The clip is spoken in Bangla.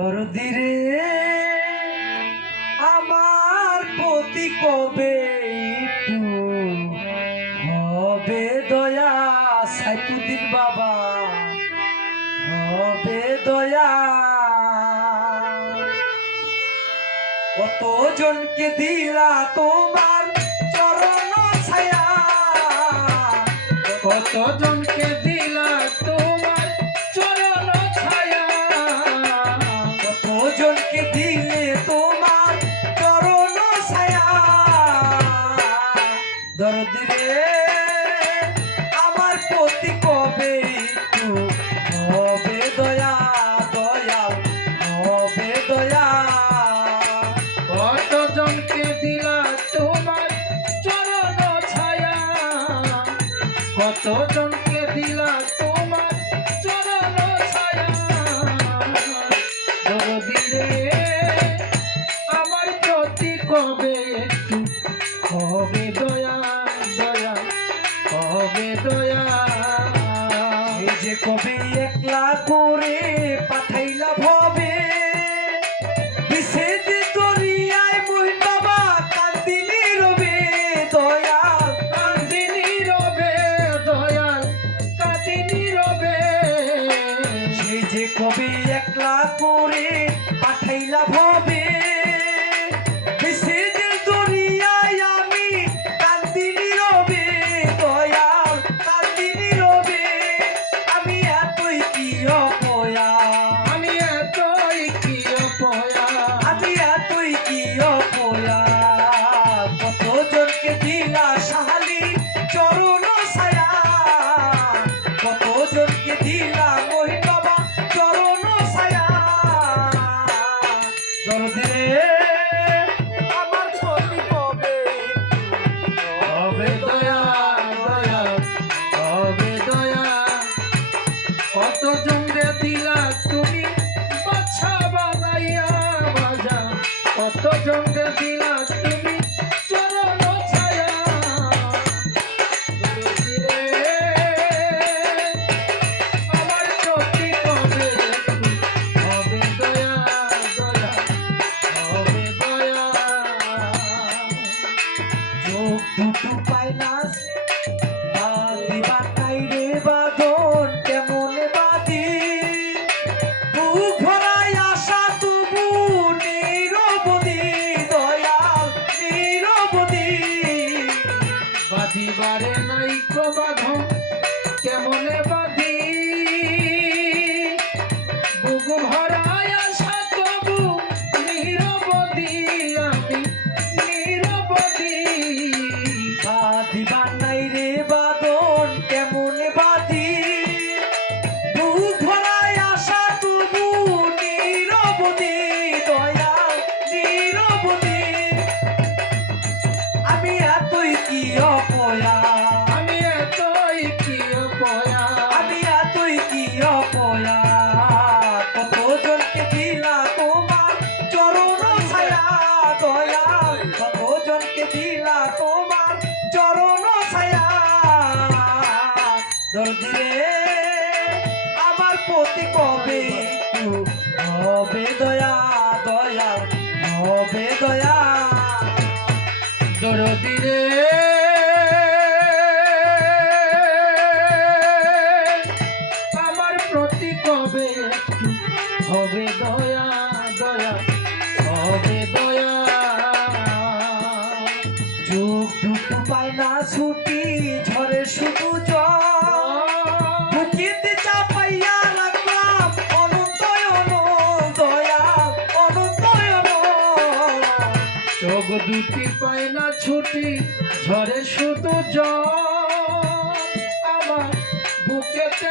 দরদিরে আমার প্রতি কবে একটু হবে দয়া, সাইফুদ্দিন বাবা হবে দয়া। কতজনকে দিলা তোমার চরণ ছায়া, কতজনকে দিলা তোমার চরণ ছায়া, কতজনকে দিলে তোমার চরণ ছায়া। দরদিরে আমার প্রতি কবে একটু হবে দয়া, দয়া হবে দয়া। কতজনকে দিলা তোমার চরণ ছায়া, কতজনকে দিলা তোমার চরণ ছায়া। দরদিরে আমার প্রতি কবে একটু হবে দয়া, দয়া হবে দয়া। এই যে কবে একলা করে পাঠাইলা ভবে, বিশেষ দরিয়ায় মহিন বাবা কান্দিনি রবে দয়াল, কান্দিনি রবে দয়াল, কান্দিনি রবে। সেই যে কবে একলা করে পাঠাইলা ভবে, বিশেষ দরিয়ায় আমি কান্দিনি রবে দয়াল, কান্দিনি রবে। আমি এতই কি অপয়া, আমি এতই কি অপয়া, আমি এতই কি অপয়া। কতজনকে দিলা সাহালি চরণ ছায়া, কতজনকে দিলা মহিন বাবা চরণ ছায়া। দরদিরে আমার ছবি কবে হবে দয়া, দয়া হবে দয়া। কতজনকে দিলা তুমি বাছা বানাইয়া বাজা, কতজনকে দিলা তুমি চরণ ছায়া। দরদিরে আমার প্রতি কবে একটু হবে দয়া, দয়া হবে দয়া। চোখ দুটো পায় না বাঁধিবা কাইরে বাঁধন কেমন বাঁধি, বুক ভরায় আশা তবু নিরবধি দয়াল নিরবধি। বাঁধিবারে নাই বাঁধন কেমনে বাঁধি, বুক ভরায় আশা তবু নিরবধি, আমি নিরবধি। বাঁধিবা নাই রে বাঁধন কেমন বাঁধি, বুক ভরায় আশা তবু নিরবধি দয়াল নিরবধি। আমি এতই কি অপয়া, আমি এতই কি অপয়া, আমি এতই কি অপয়া। কতজনকে দিলা তোমার চরণ ছায়া দয়াল, কতজনকে দিলা তোমার চরণ ছায়া। দরদিরে আমার প্রতি কবে একটু হবে দয়া, দয়া হবে দয়া। দরদিরে আমার প্রতি কবে একটু হবে দয়া, দয়া হবে দয়া। চোখ দুটো পায় না ছুটি ঝরে শুধু জল, বুকেতে চাপাইয়া রাখলাম অনন্তয়ন দয়া অনন্তয়ন। চোখ দুটি পায় না ছুটি ঝরে শুধু জল, আমার বুকেতে